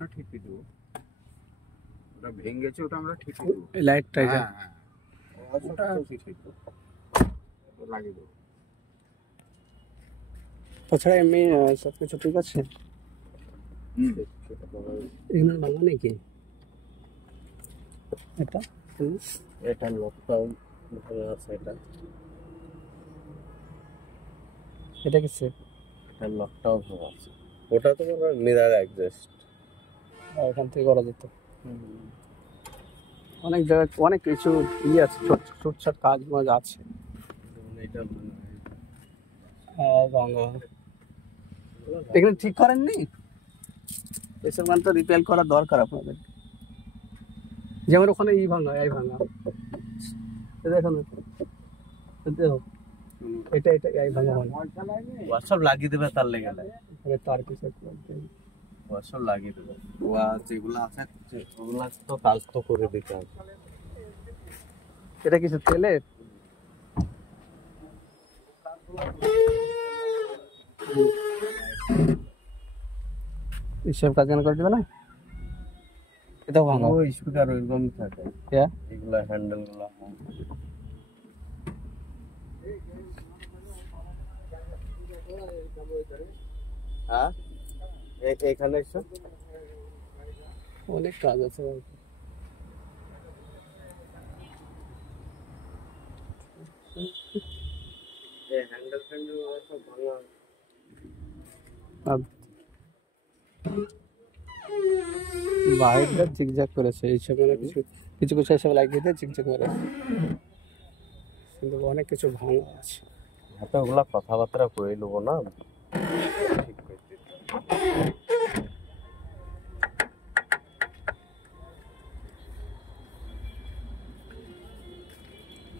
লাইটটা ঠিকই দেবো, ওটা ভেঙেছে, ওটা আমরা ঠিকই দেবো। লাইটটা হ্যাঁ হ্যাঁ, ওটা ঠিকই দেবো, লাগিয়ে দেবো। তাছাড়া এমনি সব কিছু ঠিক আছে। এখানে ভাঙা নেই কি এটা? এটা লকটাও ভালো আছে। এটা কিসে? এটা লকটাও ভালো আছে। ওটা তোমার মিরার অ্যাডজাস্ট, এখান থেকে করা যেত। অনেক জায়গায় অনেক কিছু আছে, ছোট কাজ মাজ আছে। এটা ভাঙা এখানে ঠিক করেননি, এসব গান তো রিপেয়ার করা দরকার আপনাদের। যেমন ওখানে এই ভাঙা দেখুন, এটা এই ভাঙা হয়, সব লাগিয়ে দেবে তার লেগে তার কিছু সব লাগিয়ে দেবে। যেগুলো আছে ওগুলো তো কাজ তো করে দিতে হবে। এটা কিছু তেলের এসব কাজ কেন করে দেবে না? এটা ভাঙা ওই স্পিকার ওইরকমই থাকে, এগুলো হ্যান্ডেল গুলো। হ্যাঁ এখানে এসো, অনেক কাজ আছে। হ্যান্ডেল সব ভাঙা। বাইরটা জিগজ্যাগ করেছে, এইসব কিছু এসব লাগিয়ে দিয়ে জিগজ্যাগ করে, কিন্তু অনেক কিছু ভাঙা আছে। হাতে ওগুলা কথাবার্তা করে নেবো না, ঠিক করে দিতে।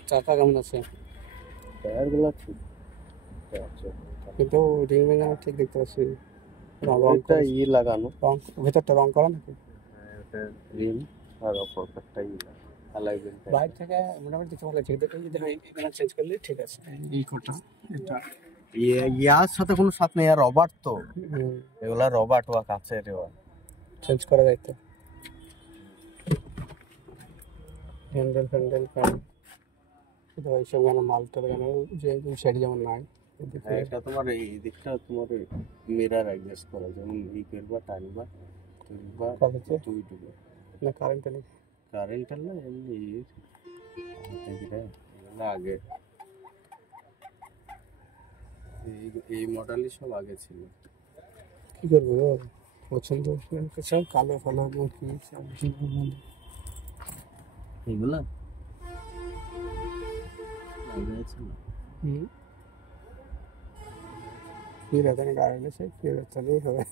চাকা কেমন আছে? টায়ার গুলা ঠিক আছে, কিন্তু রিং মেগানো ঠিক দেখতে পাচ্ছি। রংটা লাগানো, রং ভেতরটা রং করা নাকি? রিম আর অপরটা বাইরে থেকে মোটামুটি কিছু ভালো আছে, যদি এখানে চেঞ্জ করলে ঠিক আছে। এই কোটা এটা ইয়ার সাথে কোনো সাথ নেই, আর রবার্ট তো এগুলা রবার্ট ওয়া কাছে রেওয়া চেঞ্জ করা যায় তো। হ্যান্ডেল ফ্যান শুধু এইসব গানা মালটার গানা যে সেট যেমন নাই। এটা তোমার এই দিকটা তোমার মিরার অ্যাডজাস্ট করা, যেমন এই করবা টানবা তুই না কারেন্ট নেই, কারেন্ট না এমনি আগে এই মডেলই সব আগে ছিল। কি করবো পছন্দ সব কালো ফালো কি এগুলা फिर रहता गाड़ी से फिर चले হবে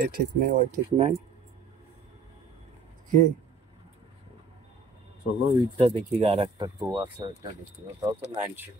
এই ঠিক নেই ওই ঠিক নাই কি। চলো ওইটা দেখি, আর একটা টো আছে ওইটা দেখি, ওটাও তো 9 ছিল।